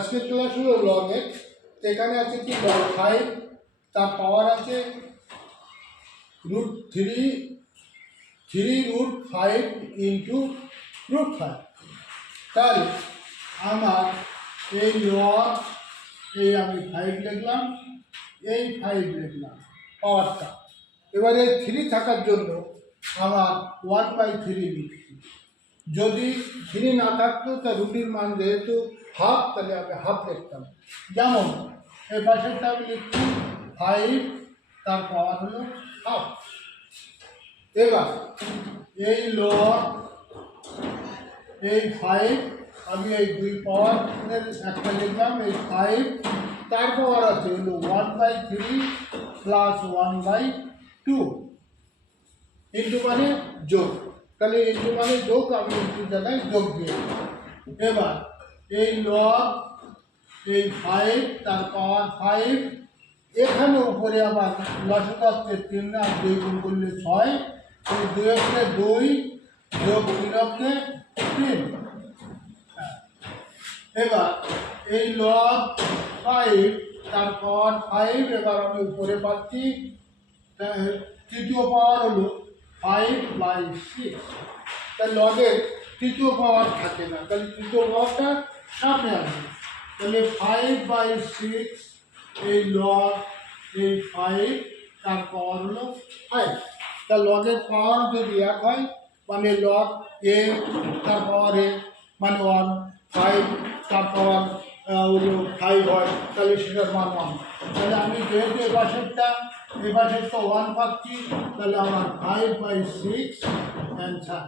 আজকের ক্লাস হলো log x. এখানে আছে কি লগ 5, তার পাওয়ার আছে √3 ইন্টু √5। তাহলে আমার এই লগ এই আমি 5 লিখলাম, এই 5 লিখলাম পাওয়ারটা। এবারে 3 থাকার জন্য আমার 1/3 লিখছি। যদি 3 না থাকতো তা রুটির মান যেহেতু হাফ, তাহলে আমি হাফ লিখতাম। যেমন এই পাশেরটা আমি লিখছি 5, তার পাওয়ার হলো হাফ। এবার এই লগ এই 5 আমি এই 2 পাওয়ারের একটা লিখলাম, এই 5 তার পাওয়ার আছে হলো 1/3 প্লাস 1/2 ইন্টু মানে যোগ। তাহলে ইন্টু মানে যোগ, আমি ইন্টু জায়গায় যোগ দিয়ে। এবার এই লগ এই 5 তার পাওয়ার 5, এখানে উপরে আবার লসগত্বের 3 আর 2 গুণ করলে 6, এই 2 অক্ষে 2 যোগ 3 অক্ষে 3। এবার এই লগ 5 তার পাওয়ার 5, এবার আমি উপরে পাচ্ছি তৃতীয় পাওয়ার হলো 5/6। তাহলে লগের তৃতীয় পাওয়ার থাকে না, তাহলে তৃতীয় পাওয়ারটা সামনে আসবে। তাহলে 5/6 এই লগ এই 5 তার পাওয়ার হলো 5। তা লগের পাওয়ার যদি 1 হয় মানে লগ এ তার পাওয়ার এ মানে 1, 5 তার পাওয়ার হলো 5 হয়, তাহলে সেটার মান 1। তাহলে আমি যেহেতু এ পাশেরটা 1 পাচ্ছি, তাহলে আমার 5/6 অ্যান্সার।